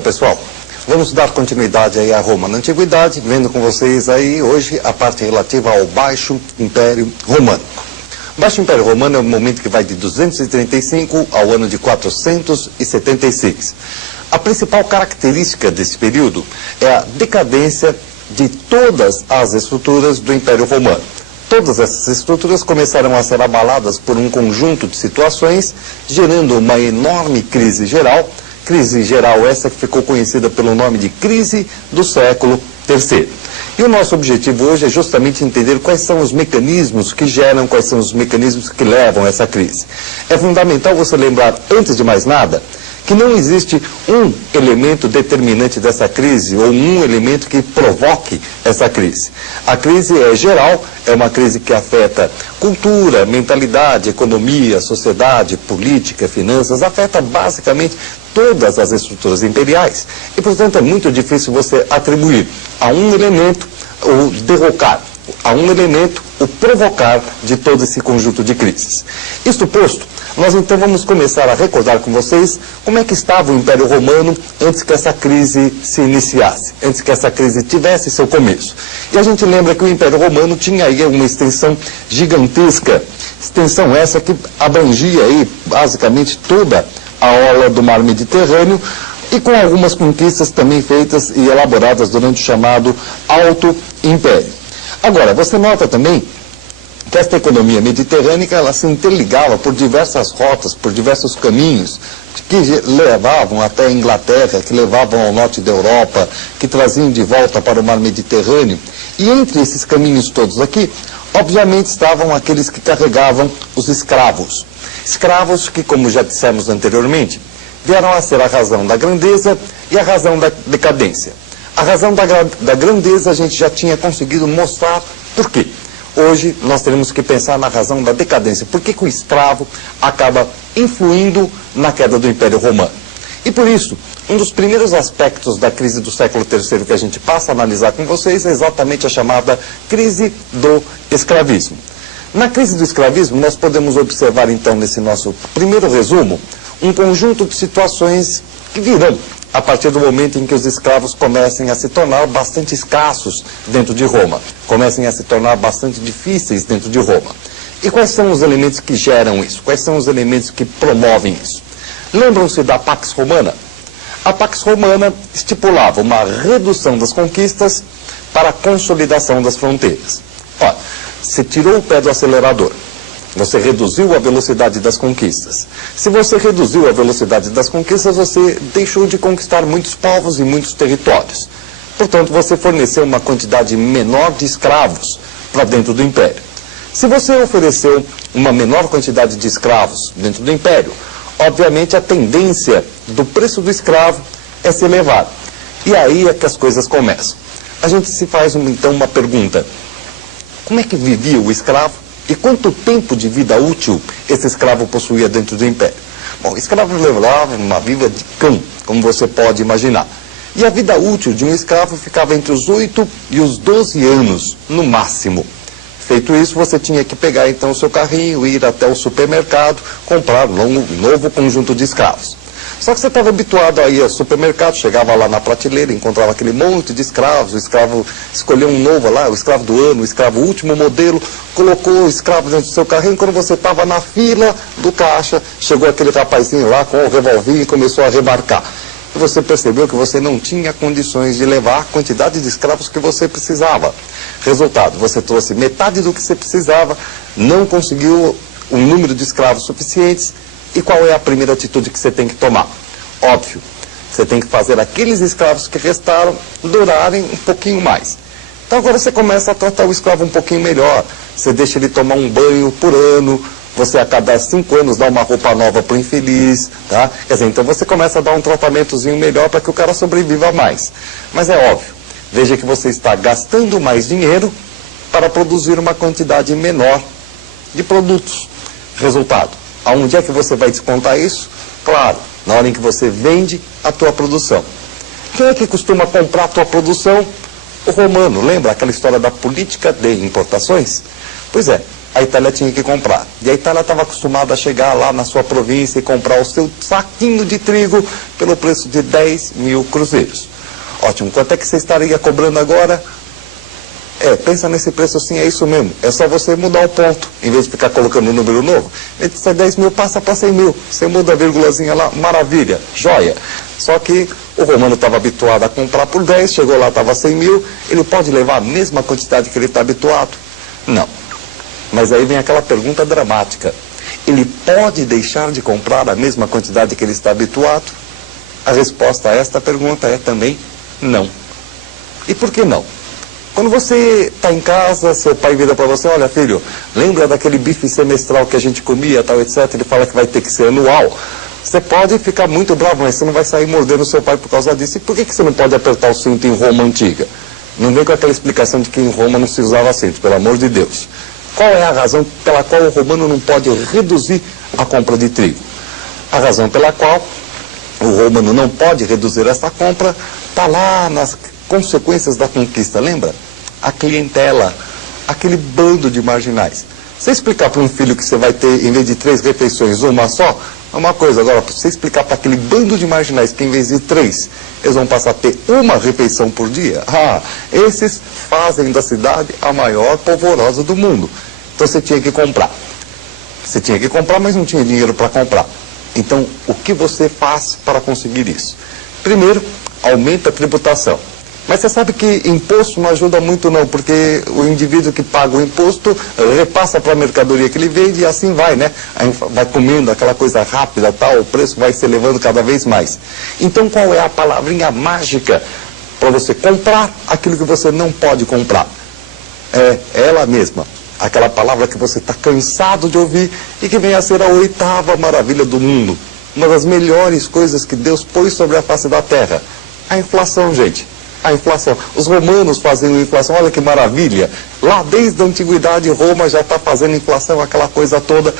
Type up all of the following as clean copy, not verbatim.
Pessoal, vamos dar continuidade aí a Roma na Antiguidade, vendo com vocês aí hoje a parte relativa ao Baixo Império Romano. O Baixo Império Romano é um momento que vai de 235 ao ano de 476. A principal característica desse período é a decadência de todas as estruturas do Império Romano. Todas essas estruturas começaram a ser abaladas por um conjunto de situações, gerando uma enorme crise geral essa que ficou conhecida pelo nome de crise do século III. E o nosso objetivo hoje é justamente entender quais são os mecanismos que geram, quais são os mecanismos que levam a essa crise. É fundamental você lembrar, antes de mais nada, que não existe um elemento determinante dessa crise ou um elemento que provoque essa crise. A crise é geral, é uma crise que afeta cultura, mentalidade, economia, sociedade, política, finanças, afeta basicamente todas as estruturas imperiais. E, portanto, é muito difícil você atribuir a um elemento o derrocar, a um elemento o provocar de todo esse conjunto de crises. Isto posto, nós então vamos começar a recordar com vocês como é que estava o Império Romano antes que essa crise se iniciasse, antes que essa crise tivesse seu começo. E a gente lembra que o Império Romano tinha aí uma extensão gigantesca, extensão essa que abrangia aí basicamente toda a orla do mar Mediterrâneo e com algumas conquistas também feitas e elaboradas durante o chamado Alto Império. Agora, você nota também que esta economia mediterrânica ela se interligava por diversas rotas, por diversos caminhos que levavam até a Inglaterra, que levavam ao norte da Europa, que traziam de volta para o mar Mediterrâneo. E entre esses caminhos todos aqui, obviamente estavam aqueles que carregavam os escravos. Escravos que, como já dissemos anteriormente, vieram a ser a razão da grandeza e a razão da decadência. A razão da grandeza a gente já tinha conseguido mostrar por quê. Hoje nós teremos que pensar na razão da decadência. Por que o escravo acaba influindo na queda do Império Romano? E por isso, um dos primeiros aspectos da crise do século III que a gente passa a analisar com vocês é exatamente a chamada crise do escravismo. Na crise do escravismo, nós podemos observar então nesse nosso primeiro resumo um conjunto de situações que virão a partir do momento em que os escravos comecem a se tornar bastante escassos dentro de Roma, comecem a se tornar bastante difíceis dentro de Roma. E quais são os elementos que geram isso? Quais são os elementos que promovem isso? Lembram-se da Pax Romana? A Pax Romana estipulava uma redução das conquistas para a consolidação das fronteiras. Olha, você tirou o pé do acelerador. Você reduziu a velocidade das conquistas. Se você reduziu a velocidade das conquistas, você deixou de conquistar muitos povos e muitos territórios. Portanto, você forneceu uma quantidade menor de escravos para dentro do Império. Se você ofereceu uma menor quantidade de escravos dentro do Império, obviamente a tendência do preço do escravo é se elevar. E aí é que as coisas começam. A gente se faz então uma pergunta. Como é que vivia o escravo? E quanto tempo de vida útil esse escravo possuía dentro do Império? Bom, o escravo levava uma vida de cão, como você pode imaginar. E a vida útil de um escravo ficava entre os 8 e os 12 anos, no máximo. Feito isso, você tinha que pegar então o seu carrinho, ir até o supermercado, comprar um novo conjunto de escravos. Só que você estava habituado a ir ao supermercado, chegava lá na prateleira, encontrava aquele monte de escravos, o escravo escolheu um novo lá, o escravo do ano, o escravo último modelo, colocou o escravo dentro do seu carrinho, quando você estava na fila do caixa, chegou aquele rapazinho lá com o revolvinho e começou a remarcar. E você percebeu que você não tinha condições de levar a quantidade de escravos que você precisava. Resultado, você trouxe metade do que você precisava, não conseguiu um número de escravos suficientes. E qual é a primeira atitude que você tem que tomar? Óbvio, você tem que fazer aqueles escravos que restaram durarem um pouquinho mais. Então agora você começa a tratar o escravo um pouquinho melhor. Você deixa ele tomar um banho por ano, você a cada 5 anos dá uma roupa nova para o infeliz, tá? Quer dizer, então você começa a dar um tratamentozinho melhor para que o cara sobreviva mais. Mas é óbvio, veja que você está gastando mais dinheiro para produzir uma quantidade menor de produtos. Resultado. Aonde é que você vai descontar isso? Claro, na hora em que você vende a tua produção. Quem é que costuma comprar a tua produção? O romano. Lembra aquela história da política de importações? Pois é, a Itália tinha que comprar. E a Itália estava acostumada a chegar lá na sua província e comprar o seu saquinho de trigo pelo preço de 10 mil cruzeiros. Ótimo, quanto é que você estaria cobrando agora? Pensa nesse preço assim, é isso mesmo. É só você mudar o ponto, em vez de ficar colocando um número novo. Em vez de ser 10 mil, passa para 100 mil. Você muda a vírgulazinha lá, maravilha, joia. Só que o romano estava habituado a comprar por 10, chegou lá, estava 100 mil. Ele pode levar a mesma quantidade que ele está habituado? Não. Mas aí vem aquela pergunta dramática. Ele pode deixar de comprar a mesma quantidade que ele está habituado? A resposta a esta pergunta é também não. E por que não? Quando você está em casa, seu pai vira para você, olha filho, lembra daquele bife semestral que a gente comia, tal, etc. Ele fala que vai ter que ser anual. Você pode ficar muito bravo, mas você não vai sair mordendo o seu pai por causa disso. E por que você não pode apertar o cinto em Roma antiga? Não vem com aquela explicação de que em Roma não se usava cinto, pelo amor de Deus. Qual é a razão pela qual o romano não pode reduzir a compra de trigo? A razão pela qual o romano não pode reduzir essa compra está lá nas consequências da conquista, lembra? A clientela, aquele bando de marginais. Você explicar para um filho que você vai ter, em vez de 3 refeições, uma só, é uma coisa. Agora, para você explicar para aquele bando de marginais que em vez de 3, eles vão passar a ter uma refeição por dia, esses fazem da cidade a maior polvorosa do mundo. Então você tinha que comprar. Você tinha que comprar, mas não tinha dinheiro para comprar. Então, o que você faz para conseguir isso? Primeiro, aumenta a tributação. Mas você sabe que imposto não ajuda muito não, porque o indivíduo que paga o imposto repassa para a mercadoria que ele vende e assim vai, né? Aí vai comendo aquela coisa rápida, tal, o preço vai se elevando cada vez mais. Então qual é a palavrinha mágica para você comprar aquilo que você não pode comprar? É ela mesma. Aquela palavra que você está cansado de ouvir e que vem a ser a 8ª maravilha do mundo. Uma das melhores coisas que Deus pôs sobre a face da terra. A inflação, gente. A inflação. Os romanos faziam inflação, olha que maravilha. Lá desde a antiguidade, Roma já está fazendo inflação, aquela coisa toda,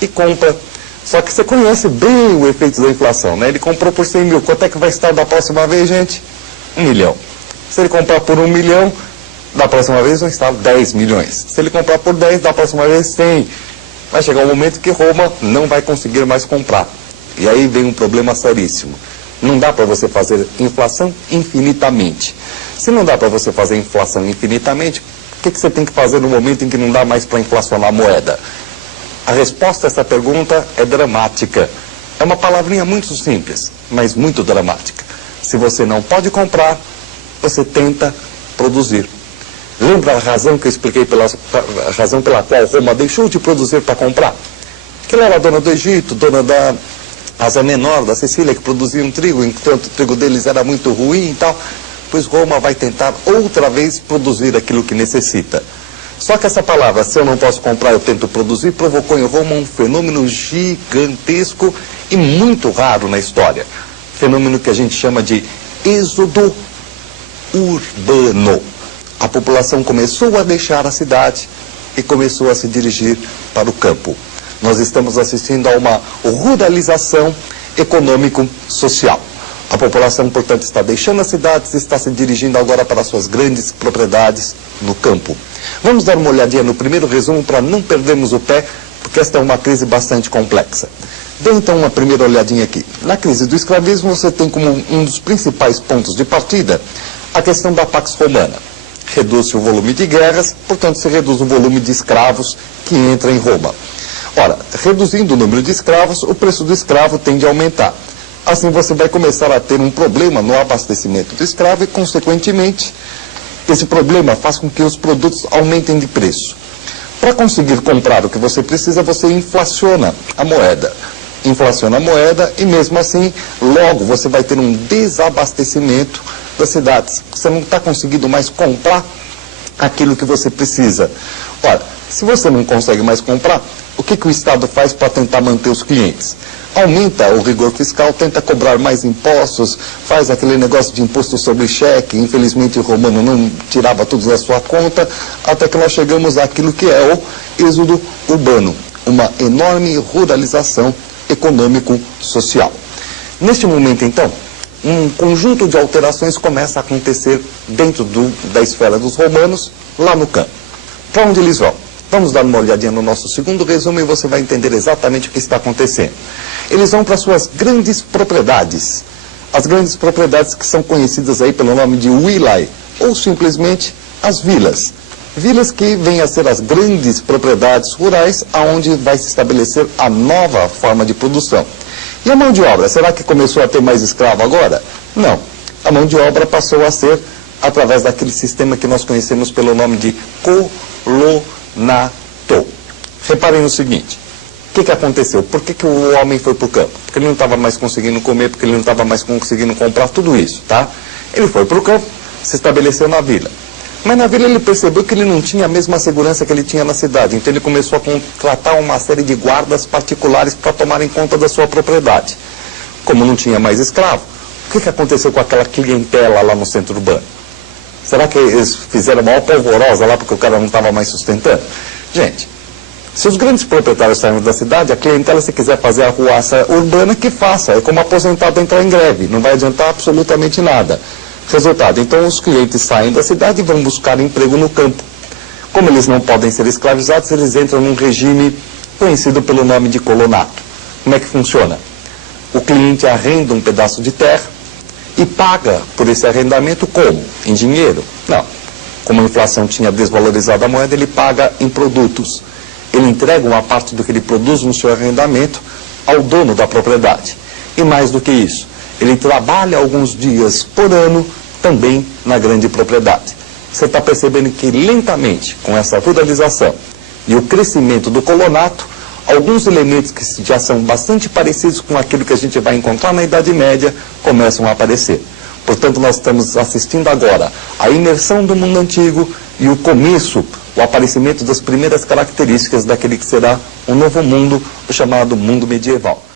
e compra. Só que você conhece bem o efeito da inflação, né? Ele comprou por 100 mil. Quanto é que vai estar da próxima vez, gente? 1 milhão. Se ele comprar por 1 milhão, da próxima vez vai estar 10 milhões. Se ele comprar por 10, da próxima vez 100. Vai chegar um momento que Roma não vai conseguir mais comprar. E aí vem um problema seríssimo. Não dá para você fazer inflação infinitamente. Se não dá para você fazer inflação infinitamente, o que você tem que fazer no momento em que não dá mais para inflacionar a moeda? A resposta a essa pergunta é dramática. É uma palavrinha muito simples, mas muito dramática. Se você não pode comprar, você tenta produzir. Lembra a razão que eu expliquei, a razão pela qual Roma deixou de produzir para comprar? Que ela era dona do Egito, dona da Ásia Menor, da Sicília, que produziam trigo, enquanto o trigo deles era muito ruim e tal. Pois Roma vai tentar outra vez produzir aquilo que necessita. Só que essa palavra, se eu não posso comprar, eu tento produzir, provocou em Roma um fenômeno gigantesco e muito raro na história. Fenômeno que a gente chama de êxodo urbano. A população começou a deixar a cidade e começou a se dirigir para o campo. Nós estamos assistindo a uma ruralização econômico-social. A população, portanto, está deixando as cidades e está se dirigindo agora para suas grandes propriedades no campo. Vamos dar uma olhadinha no primeiro resumo para não perdermos o pé, porque esta é uma crise bastante complexa. Dê então uma primeira olhadinha aqui. Na crise do escravismo, você tem como um dos principais pontos de partida a questão da Pax Romana. Reduz-se o volume de guerras, portanto se reduz o volume de escravos que entra em Roma. Ora, reduzindo o número de escravos, o preço do escravo tende a aumentar. Assim você vai começar a ter um problema no abastecimento do escravo e, consequentemente, esse problema faz com que os produtos aumentem de preço. Para conseguir comprar o que você precisa, você inflaciona a moeda. Inflaciona a moeda e, mesmo assim, logo você vai ter um desabastecimento das cidades. Você não está conseguindo mais comprar aquilo que você precisa. Ora, se você não consegue mais comprar, o que o Estado faz para tentar manter os clientes? Aumenta o rigor fiscal, tenta cobrar mais impostos, faz aquele negócio de imposto sobre cheque. Infelizmente o romano não tirava tudo da sua conta, até que nós chegamos àquilo que é o êxodo urbano, uma enorme ruralização econômico-social. Neste momento, então, um conjunto de alterações começa a acontecer dentro da esfera dos romanos, lá no campo. Para onde eles vão? Vamos dar uma olhadinha no nosso segundo resumo e você vai entender exatamente o que está acontecendo. Eles vão para suas grandes propriedades. As grandes propriedades que são conhecidas aí pelo nome de wilai, ou simplesmente as vilas. Vilas que vêm a ser as grandes propriedades rurais, aonde vai se estabelecer a nova forma de produção. E a mão de obra, será que começou a ter mais escravo agora? Não. A mão de obra passou a ser através daquele sistema que nós conhecemos pelo nome de colonato. Reparem no seguinte, o que aconteceu? Por que o homem foi para o campo? Porque ele não estava mais conseguindo comer, porque ele não estava mais conseguindo comprar, tudo isso, tá? Ele foi para o campo, se estabeleceu na vila. Mas na vila ele percebeu que ele não tinha a mesma segurança que ele tinha na cidade. Então ele começou a contratar uma série de guardas particulares para tomarem conta da sua propriedade. Como não tinha mais escravo, o que aconteceu com aquela clientela lá no centro urbano? Será que eles fizeram a maior polvorosa lá porque o cara não estava mais sustentando? Gente, se os grandes proprietários saem da cidade, a clientela, se quiser fazer a arruaça urbana, que faça. É como aposentado entrar em greve. Não vai adiantar absolutamente nada. Resultado, então os clientes saem da cidade e vão buscar emprego no campo. Como eles não podem ser escravizados, eles entram num regime conhecido pelo nome de colonato. Como é que funciona? O cliente arrenda um pedaço de terra e paga por esse arrendamento como? Em dinheiro? Não. Como a inflação tinha desvalorizado a moeda, ele paga em produtos. Ele entrega uma parte do que ele produz no seu arrendamento ao dono da propriedade. E mais do que isso, ele trabalha alguns dias por ano também na grande propriedade. Você está percebendo que lentamente, com essa ruralização e o crescimento do colonato, alguns elementos que já são bastante parecidos com aquilo que a gente vai encontrar na Idade Média começam a aparecer. Portanto, nós estamos assistindo agora a imersão do mundo antigo e o começo, o aparecimento das primeiras características daquele que será um novo mundo, o chamado mundo medieval.